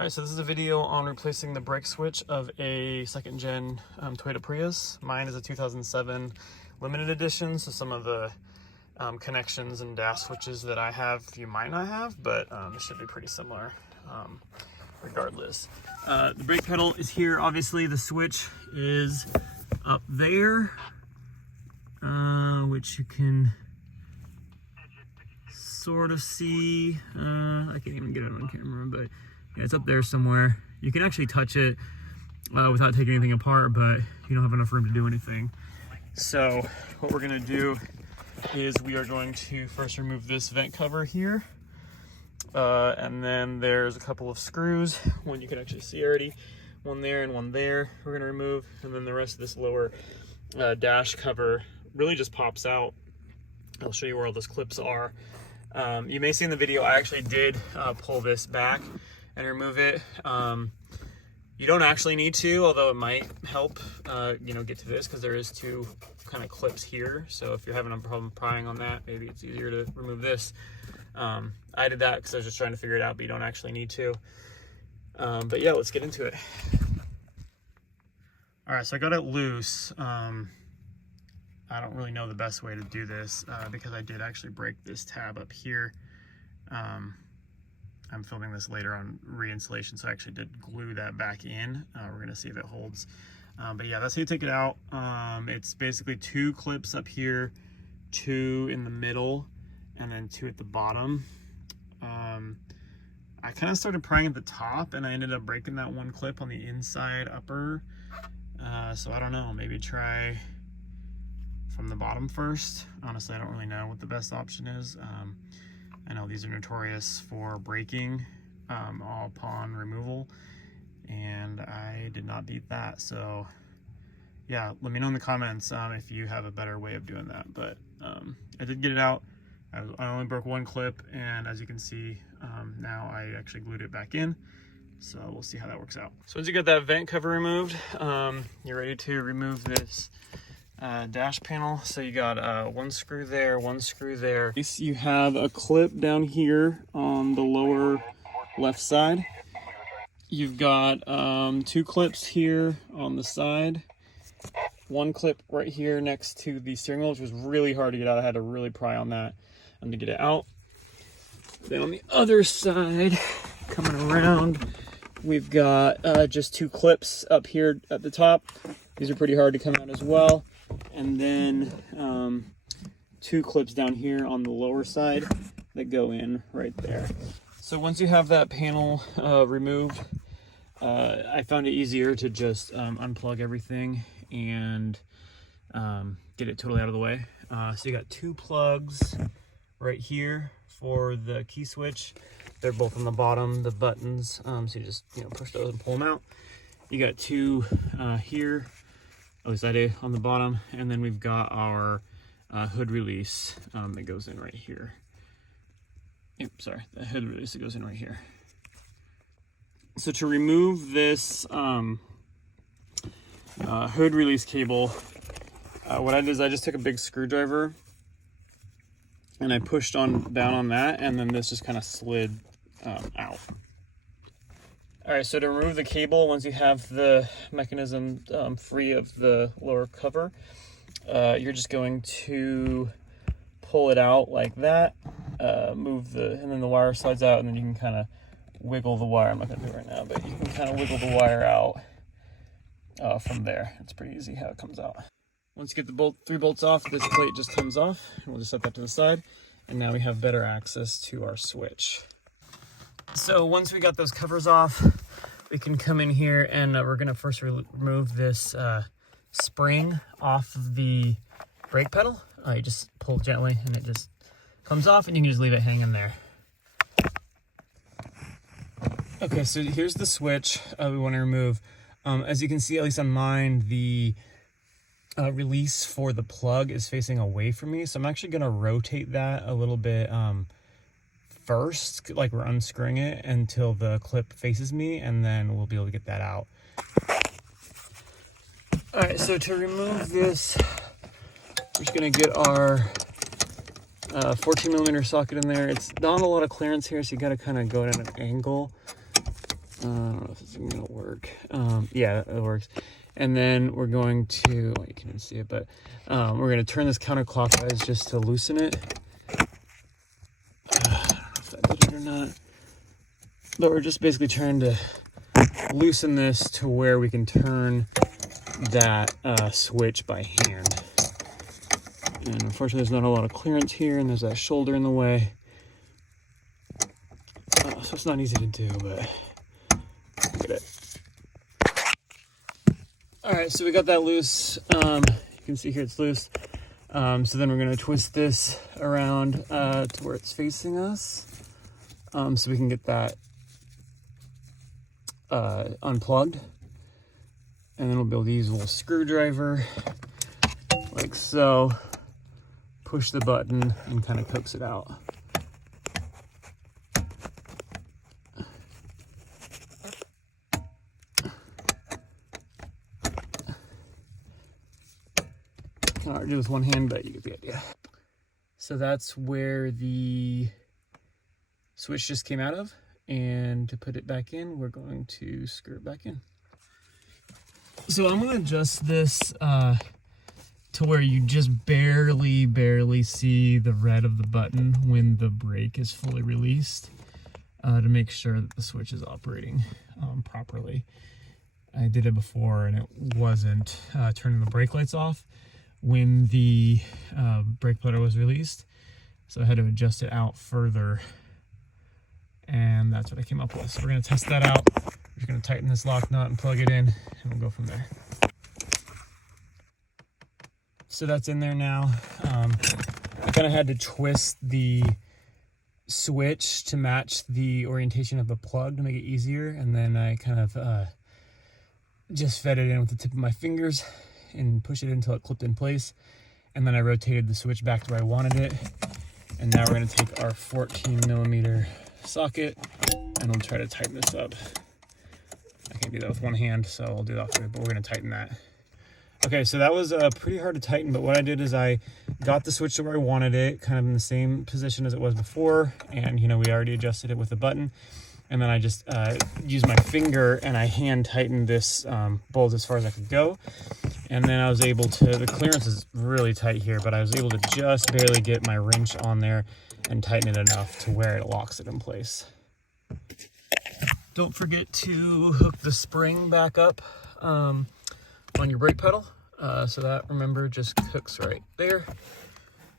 Alright, so this is a video on replacing the brake switch of a second gen Toyota Prius. Mine is a 2007 limited edition, so some of the connections and dash switches that I have you might not have, but it should be pretty similar regardless. The brake pedal is here. Obviously the switch is up there, which you can sort of see. I can't even get it on camera, but yeah, it's up there somewhere. You can actually touch it without taking anything apart, but you don't have enough room to do anything. So what we're gonna do is we are going to first remove this vent cover here. And then there's a couple of screws, one you can actually see already, one there and one there we're gonna remove, and then the rest of this lower dash cover really just pops out. I'll show you where all those clips are. You may see in the video I actually did pull this back and remove it. You don't actually need to, although it might help get to this, because there is two kind of clips here. So if you're having a problem prying on that, maybe it's easier to remove this. I did that because I was just trying to figure it out, but you don't actually need to. But yeah, let's get into it. All right, so I got it loose. I don't really know the best way to do this because I did actually break this tab up here. I'm filming this later on reinstallation, so I actually did glue that back in. We're gonna see if it holds. But yeah, that's how you take it out. It's basically two clips up here, two in the middle, and then two at the bottom. I kind of started prying at the top, and I ended up breaking that one clip on the inside upper. So I don't know, maybe try from the bottom first. Honestly, I don't really know what the best option is. I know these are notorious for breaking all upon removal, and I did not beat that. So yeah, let me know in the comments if you have a better way of doing that. But I did get it out. I only broke one clip, and as you can see, now I actually glued it back in. So we'll see how that works out. So once you got that vent cover removed, you're ready to remove this dash panel. So you got one screw there, one screw there. You have a clip down here on the lower left side. You've got two clips here on the side, one clip right here next to the steering wheel, which was really hard to get out. I had to really pry on that to get it out. Then on the other side, coming around, we've got just two clips up here at the top. These are pretty hard to come out as well. And then two clips down here on the lower side that go in right there. So once you have that panel removed, I found it easier to just unplug everything and get it totally out of the way. So you got two plugs right here for the key switch. They're both on the bottom, the buttons. So you just push those and pull them out. You got two here, at least I did, on the bottom, and then we've got our hood release that goes in right here. Sorry, the hood release that goes in right here. So to remove this hood release cable, what I did is I just took a big screwdriver and I pushed down on that, and then this just kind of slid out. All right, so to remove the cable, once you have the mechanism free of the lower cover, you're just going to pull it out like that, and then the wire slides out, and then you can kind of wiggle the wire. I'm not gonna do it right now, but you can kind of wiggle the wire out from there. It's pretty easy how it comes out. Once you get the three bolts off, this plate just comes off, and we'll just set that to the side, and now we have better access to our switch. So once we got those covers off, we can come in here, and we're gonna first remove this spring off of the brake pedal. You just pull gently and it just comes off, and you can just leave it hanging there. Okay, so here's the switch we want to remove. As you can see, at least on mine, the release for the plug is facing away from me, so I'm actually gonna rotate that a little bit first, like we're unscrewing it, until the clip faces me, and then we'll be able to get that out. All right, so to remove this, we're just gonna get our 14mm socket in there. It's not a lot of clearance here, so you gotta kind of go at an angle I don't know if this is gonna work. Yeah, it works. And then we're going to, well, you can't see it, but we're gonna turn this counterclockwise just to loosen it. I don't know if that did it or not. But we're just basically trying to loosen this to where we can turn that switch by hand. And unfortunately there's not a lot of clearance here, and there's that shoulder in the way. So it's not easy to do, but look at it. All right, so we got that loose. You can see here it's loose. So then we're gonna twist this around to where it's facing us, so we can get that unplugged. And then we'll be able to use a little screwdriver, like so, push the button and kind of coax it out. Kind of hard to do with one hand, but you get the idea. So that's where the switch just came out of. And to put it back in, we're going to screw it back in. So I'm going to adjust this to where you just barely see the red of the button when the brake is fully released, to make sure that the switch is operating properly. I did it before and it wasn't turning the brake lights off when the brake pedal was released. So I had to adjust it out further, and that's what I came up with. So we're gonna test that out. We're just gonna tighten this lock nut and plug it in, and we'll go from there. So that's in there now. I kind of had to twist the switch to match the orientation of the plug to make it easier, and then I kind of just fed it in with the tip of my fingers and pushed it until it clipped in place, and then I rotated the switch back to where I wanted it. And now we're going to take our 14mm socket and we'll try to tighten this up. I can't do that with one hand, so I'll do that after, but we're going to tighten that. Okay, so that was pretty hard to tighten, but what I did is I got the switch to where I wanted it, kind of in the same position as it was before, and we already adjusted it with a button. And then I just used my finger and I hand tightened this bolt as far as I could go. And then I was able to, the clearance is really tight here, but I was able to just barely get my wrench on there and tighten it enough to where it locks it in place. Don't forget to hook the spring back up on your brake pedal. So that, remember, just hooks right there.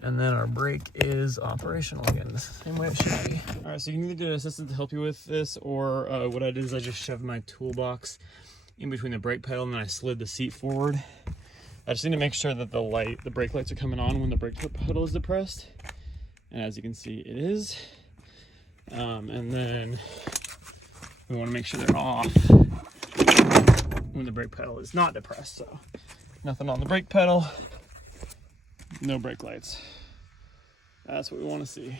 And then our brake is operational again, the same way it should be. All right, so you can either get an assistant to help you with this, or what I did is I just shoved my toolbox in between the brake pedal and then I slid the seat forward. I just need to make sure that the brake lights are coming on when the brake pedal is depressed. And as you can see, it is. And then we want to make sure they're off when the brake pedal is not depressed. So nothing on the brake pedal, no brake lights. That's what we want to see.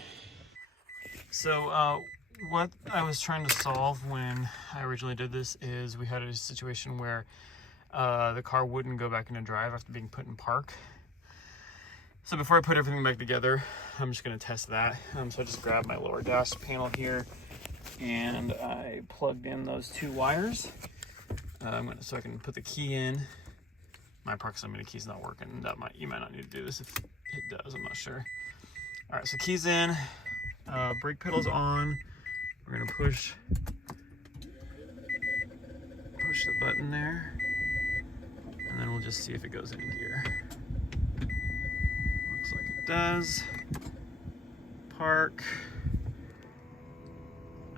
So what I was trying to solve when I originally did this is we had a situation where the car wouldn't go back into drive after being put in park. So before I put everything back together, I'm just going to test that. So I just grabbed my lower dash panel here and I plugged in those two wires so I can put the key in. My proximity key's not working. You might not need to do this. If it does, I'm not sure. All right, so key's in, brake pedal's on. We're gonna push the button there, and then we'll just see if it goes into gear. Looks like it does. Park.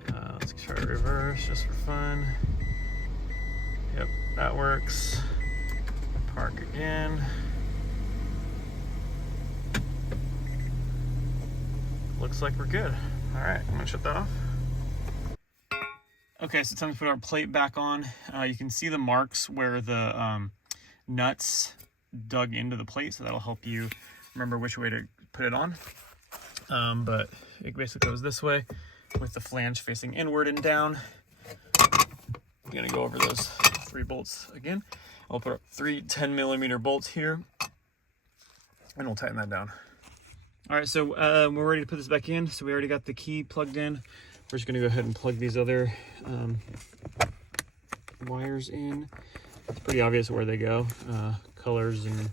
Let's try reverse just for fun. Yep, that works. Park again. Looks like we're good. All right, I'm gonna shut that off. Okay, so it's time to put our plate back on. You can see the marks where the nuts dug into the plate, so that'll help you remember which way to put it on. But it basically goes this way with the flange facing inward and down. I'm gonna go over those 3 bolts again. I'll put 3 10mm bolts here, and we'll tighten that down. All right, so we're ready to put this back in. So we already got the key plugged in. We're just gonna go ahead and plug these other wires in. It's pretty obvious where they go. Colors and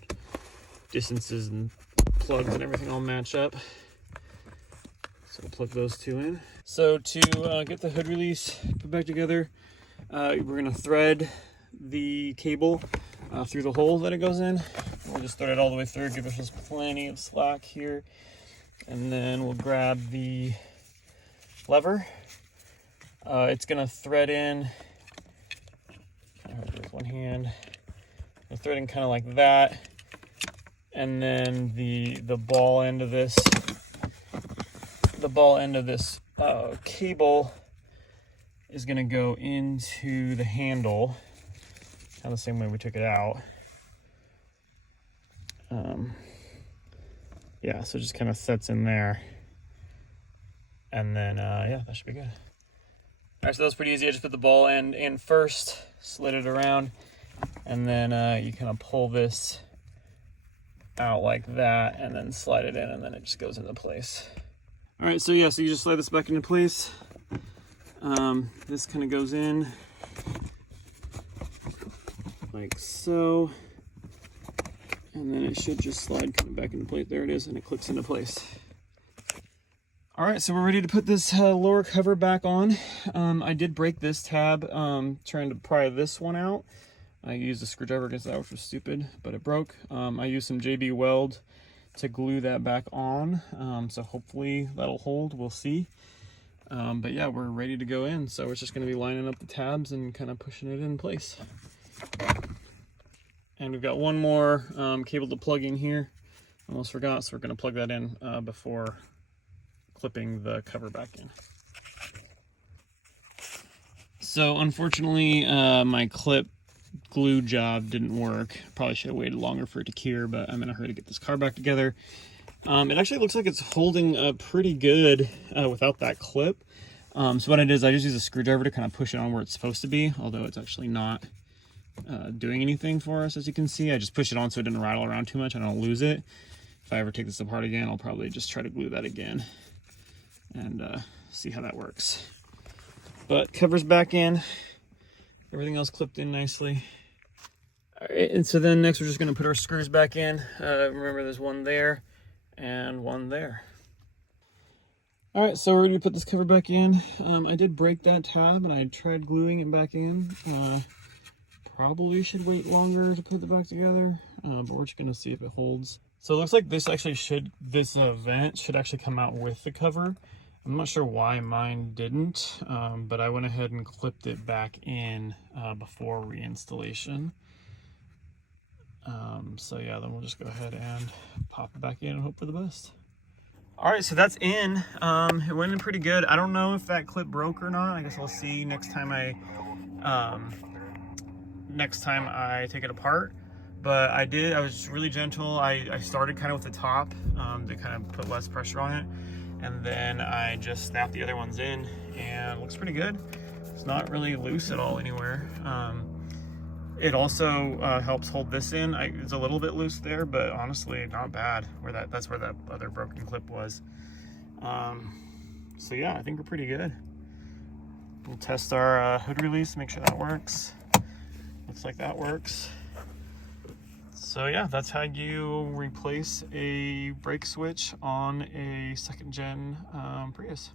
distances and plugs and everything all match up. So we'll plug those two in. So to get the hood release put back together, we're gonna thread the cable through the hole that it goes in. We'll just thread it all the way through, give us plenty of slack here. And then we'll grab the lever. It's gonna thread in, I hold it with one hand, I'll thread in kind of like that. And then the ball end of this, cable is gonna go into the handle, kind of the same way we took it out. Yeah, so it just kind of sets in there. And then, yeah, that should be good. All right, so that was pretty easy. I just put the ball end in first, slid it around, and then you kind of pull this out like that, and then slide it in, and then it just goes into place. All right, so yeah, so you just slide this back into place. This kind of goes in like so. And then it should just slide kind of back into place. There it is, and it clips into place. All right, so we're ready to put this lower cover back on. I did break this tab trying to pry this one out. I used a screwdriver against that, which was stupid, but it broke. I used some JB Weld to glue that back on. So hopefully that'll hold, we'll see. But yeah, we're ready to go in. So it's just gonna be lining up the tabs and kind of pushing it in place. And we've got one more cable to plug in here. Almost forgot, so we're gonna plug that in before clipping the cover back in. So unfortunately, my clip glue job didn't work. Probably should have waited longer for it to cure, but I'm in a hurry to get this car back together. It actually looks like it's holding pretty good without that clip. So what I did is I just used a screwdriver to kind of push it on where it's supposed to be, although it's actually not doing anything for us, as you can see. I just push it on so it didn't rattle around too much. I don't lose it. If I ever take this apart again, I'll probably just try to glue that again and see how that works. But cover's back in, everything else clipped in nicely. All right, and so then next we're just gonna put our screws back in. Remember, there's one there and one there. All right, so we're gonna put this cover back in. I did break that tab and I tried gluing it back in. Probably should wait longer to put it back together, but we're just gonna see if it holds. So it looks like this actually this vent should actually come out with the cover. I'm not sure why mine didn't, but I went ahead and clipped it back in before reinstallation. So yeah, then we'll just go ahead and pop it back in and hope for the best. All right, so that's in. It went in pretty good. I don't know if that clip broke or not. I guess I'll see next time I take it apart. But I was really gentle. I started kind of with the top to kind of put less pressure on it. And then I just snapped the other ones in and it looks pretty good. It's not really loose at all anywhere. It also helps hold this in. It's a little bit loose there, but honestly, not bad. That's where that other broken clip was. So yeah, I think we're pretty good. We'll test our hood release, make sure that works. Looks like that works. So yeah, that's how you replace a brake switch on a second gen Prius.